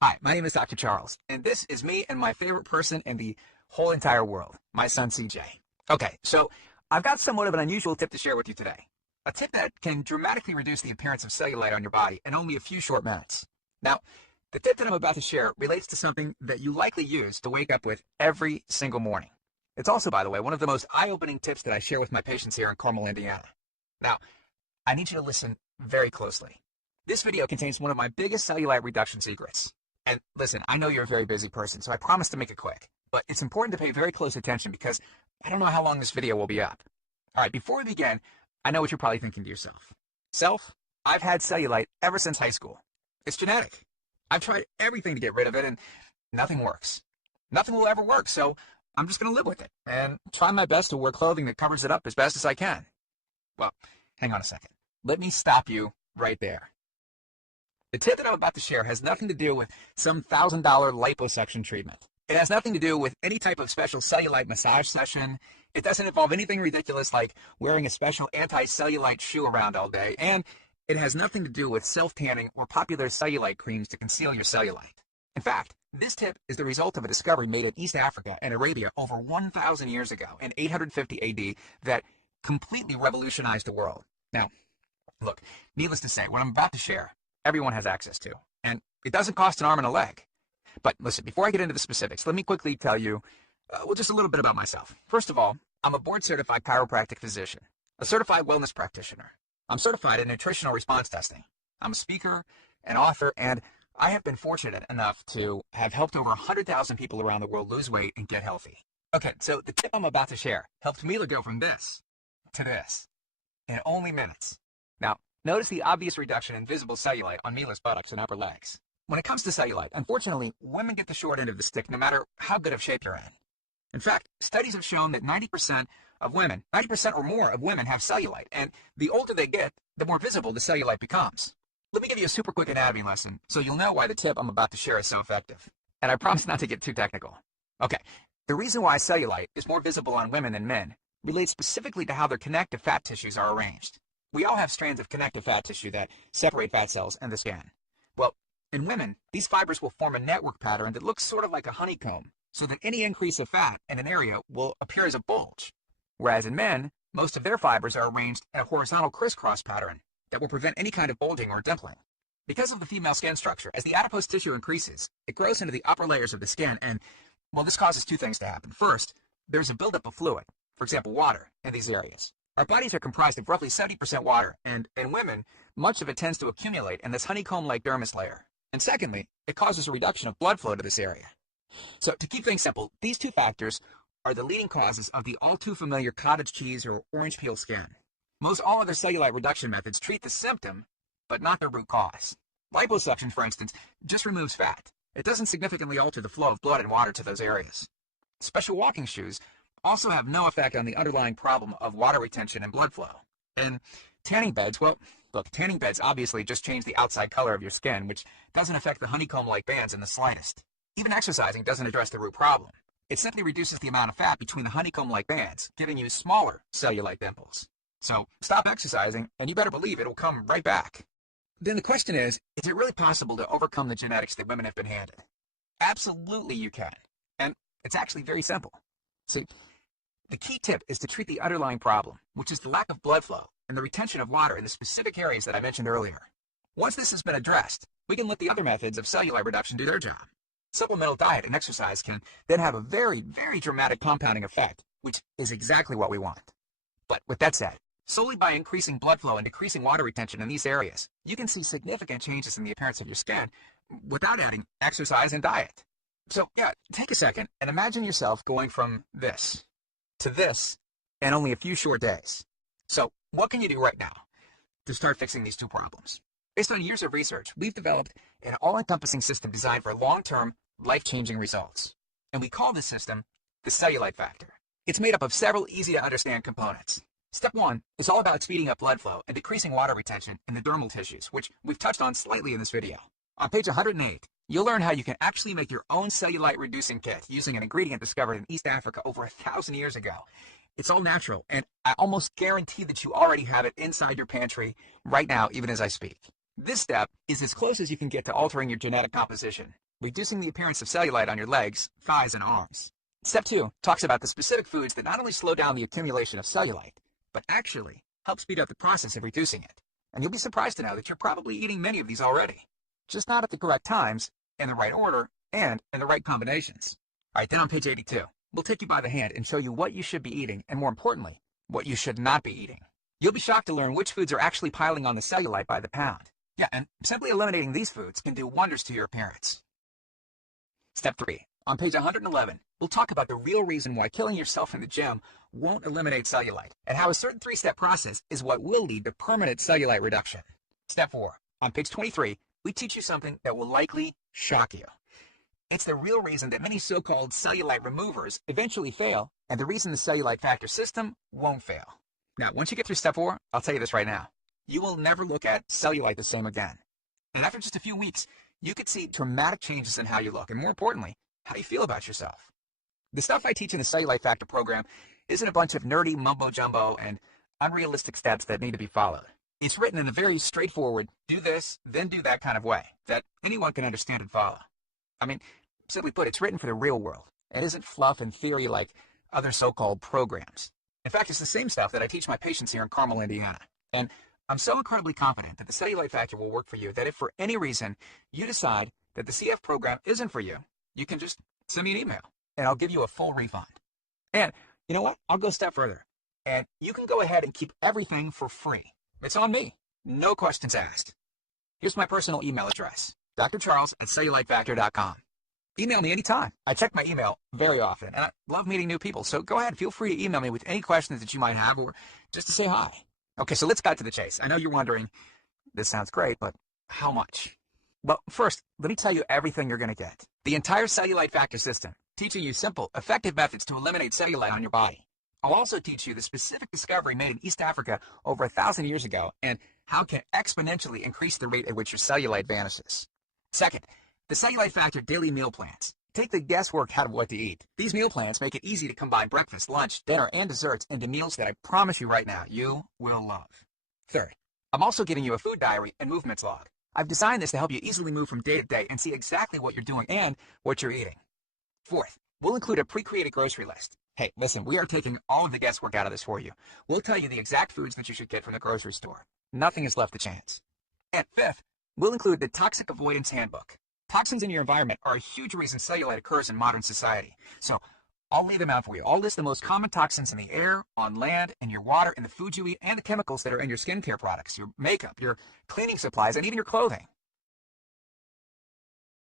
Hi, my name is Dr. Charles, and this is me and my favorite person in the whole entire world, my son CJ. Okay, so I've got somewhat of an unusual tip to share with you today. A tip that can dramatically reduce the appearance of cellulite on your body in only a few short minutes. Now, the tip that I'm about to share relates to something that you likely use to wake up with every single morning. It's also, by the way, one of the most eye-opening tips that I share with my patients here in Carmel, Indiana. Now, I need you to listen very closely. This video contains one of my biggest cellulite reduction secrets. And listen, I know you're a very busy person, so I promise to make it quick. But it's important to pay very close attention because I don't know how long this video will be up. All right, before we begin, I know what you're probably thinking to yourself. Self, I've had cellulite ever since high school. It's genetic. I've tried everything to get rid of it, and nothing works. Nothing will ever work, so I'm just going to live with it and try my best to wear clothing that covers it up as best as I can. Well, hang on a second. Let me stop you right there. The tip that I'm about to share has nothing to do with some $1,000 liposuction treatment. It has nothing to do with any type of special cellulite massage session. It doesn't involve anything ridiculous like wearing a special anti-cellulite shoe around all day. And it has nothing to do with self-tanning or popular cellulite creams to conceal your cellulite. In fact, this tip is the result of a discovery made in East Africa and Arabia over 1,000 years ago in 850 AD that completely revolutionized the world. Now, look, needless to say, what I'm about to share, everyone has access to, and it doesn't cost an arm and a leg. But listen, before I get into the specifics, let me quickly tell you, just a little bit about myself. First of all, I'm a board-certified chiropractic physician, a certified wellness practitioner. I'm certified in nutritional response testing. I'm a speaker, an author, and I have been fortunate enough to have helped over 100,000 people around the world lose weight and get healthy. Okay, so the tip I'm about to share helped Mila go from this to this in only minutes. Now, notice the obvious reduction in visible cellulite on Mila's buttocks and upper legs. When it comes to cellulite, unfortunately, women get the short end of the stick no matter how good of shape you're in. In fact, studies have shown that 90% of women, 90% or more of women have cellulite, and the older they get, the more visible the cellulite becomes. Let me give you a super quick anatomy lesson so you'll know why the tip I'm about to share is so effective. And I promise not to get too technical. Okay, the reason why cellulite is more visible on women than men relates specifically to how their connective fat tissues are arranged. We all have strands of connective fat tissue that separate fat cells and the skin. Well, in women, these fibers will form a network pattern that looks sort of like a honeycomb, so that any increase of fat in an area will appear as a bulge. Whereas in men, most of their fibers are arranged in a horizontal crisscross pattern that will prevent any kind of bulging or dimpling. Because of the female skin structure, as the adipose tissue increases, it grows into the upper layers of the skin, and, well, this causes two things to happen. First, there's a buildup of fluid, for example, water, in these areas. Our bodies are comprised of roughly 70% water, and in women, much of it tends to accumulate in this honeycomb-like dermis layer. And secondly, it causes a reduction of blood flow to this area. So to keep things simple, these two factors are the leading causes of the all-too-familiar cottage cheese or orange peel skin. Most all other cellulite reduction methods treat the symptom, but not the root cause. Liposuction, for instance, just removes fat. It doesn't significantly alter the flow of blood and water to those areas. Special walking shoes also have no effect on the underlying problem of water retention and blood flow. And tanning beds, well, look, tanning beds obviously just change the outside color of your skin, which doesn't affect the honeycomb-like bands in the slightest. Even exercising doesn't address the root problem. It simply reduces the amount of fat between the honeycomb-like bands, giving you smaller cellulite dimples. So stop exercising, and you better believe it'll come right back. Then the question is it really possible to overcome the genetics that women have been handed? Absolutely you can. And it's actually very simple. See, the key tip is to treat the underlying problem, which is the lack of blood flow and the retention of water in the specific areas that I mentioned earlier. Once this has been addressed, we can let the other methods of cellulite reduction do their job. Supplemental diet and exercise can then have a very, very dramatic compounding effect, which is exactly what we want. But with that said, solely by increasing blood flow and decreasing water retention in these areas, you can see significant changes in the appearance of your skin without adding exercise and diet. So yeah, take a second and imagine yourself going from this to this in only a few short days. So what can you do right now to start fixing these two problems? Based on years of research, we've developed an all-encompassing system designed for long-term, life-changing results. And we call this system the cellulite factor. It's made up of several easy-to-understand components. Step 1 is all about speeding up blood flow and decreasing water retention in the dermal tissues, which we've touched on slightly in this video. On page 108, you'll learn how you can actually make your own cellulite-reducing kit using an ingredient discovered in East Africa over 1,000 years ago. It's all natural, and I almost guarantee that you already have it inside your pantry right now, even as I speak. This step is as close as you can get to altering your genetic composition. reducing the appearance of cellulite on your legs, thighs, and arms. Step 2 talks about the specific foods that not only slow down the accumulation of cellulite, but actually help speed up the process of reducing it. And you'll be surprised to know that you're probably eating many of these already, just not at the correct times, in the right order, and in the right combinations. All right, then on page 82, we'll take you by the hand and show you what you should be eating, and more importantly, what you should not be eating. You'll be shocked to learn which foods are actually piling on the cellulite by the pound. Yeah, and simply eliminating these foods can do wonders to your appearance. Step 3. On page 111, we'll talk about the real reason why killing yourself in the gym won't eliminate cellulite, and how a certain 3-step process is what will lead to permanent cellulite reduction. Step 4. On page 23, we teach you something that will likely shock you. It's the real reason that many so-called cellulite removers eventually fail, and the reason the cellulite factor system won't fail. Now, once you get through step 4, I'll tell you this right now. You will never look at cellulite the same again. And after just a few weeks, you could see dramatic changes in how you look, and more importantly, how you feel about yourself. The stuff I teach in the Cellulite Factor program isn't a bunch of nerdy mumbo-jumbo and unrealistic steps that need to be followed. It's written in a very straightforward, do this, then do that kind of way that anyone can understand and follow. I mean, simply put, it's written for the real world. It isn't fluff and theory like other so-called programs. In fact, it's the same stuff that I teach my patients here in Carmel, Indiana. And I'm so incredibly confident that the Cellulite Factor will work for you that if for any reason you decide that the CF program isn't for you, you can just send me an email and I'll give you a full refund. And you know what? I'll go a step further. And you can go ahead and keep everything for free. It's on me. No questions asked. Here's my personal email address, drcharles@cellulitefactor.com. Email me anytime. I check my email very often, and I love meeting new people. So go ahead, feel free to email me with any questions that you might have or just to say hi. Okay, so let's cut to the chase. I know you're wondering, this sounds great, but how much? Well, first, let me tell you everything you're going to get. The entire Cellulite Factor system, teaching you simple, effective methods to eliminate cellulite on your body. I'll also teach you the specific discovery made in East Africa over 1,000 years ago and how it can exponentially increase the rate at which your cellulite vanishes. Second, the Cellulite Factor daily meal plans. Take the guesswork out of what to eat. These meal plans make it easy to combine breakfast, lunch, dinner, and desserts into meals that I promise you right now you will love. Third, I'm also giving you a food diary and movements log. I've designed this to help you easily move from day to day and see exactly what you're doing and what you're eating. Fourth, we'll include a pre-created grocery list. Hey, listen, we are taking all of the guesswork out of this for you. We'll tell you the exact foods that you should get from the grocery store. Nothing is left to chance. And fifth, we'll include the Toxic Avoidance Handbook. Toxins in your environment are a huge reason cellulite occurs in modern society. So I'll lay them out for you. I'll list the most common toxins in the air, on land, in your water, in the food you eat, and the chemicals that are in your skincare products, your makeup, your cleaning supplies, and even your clothing.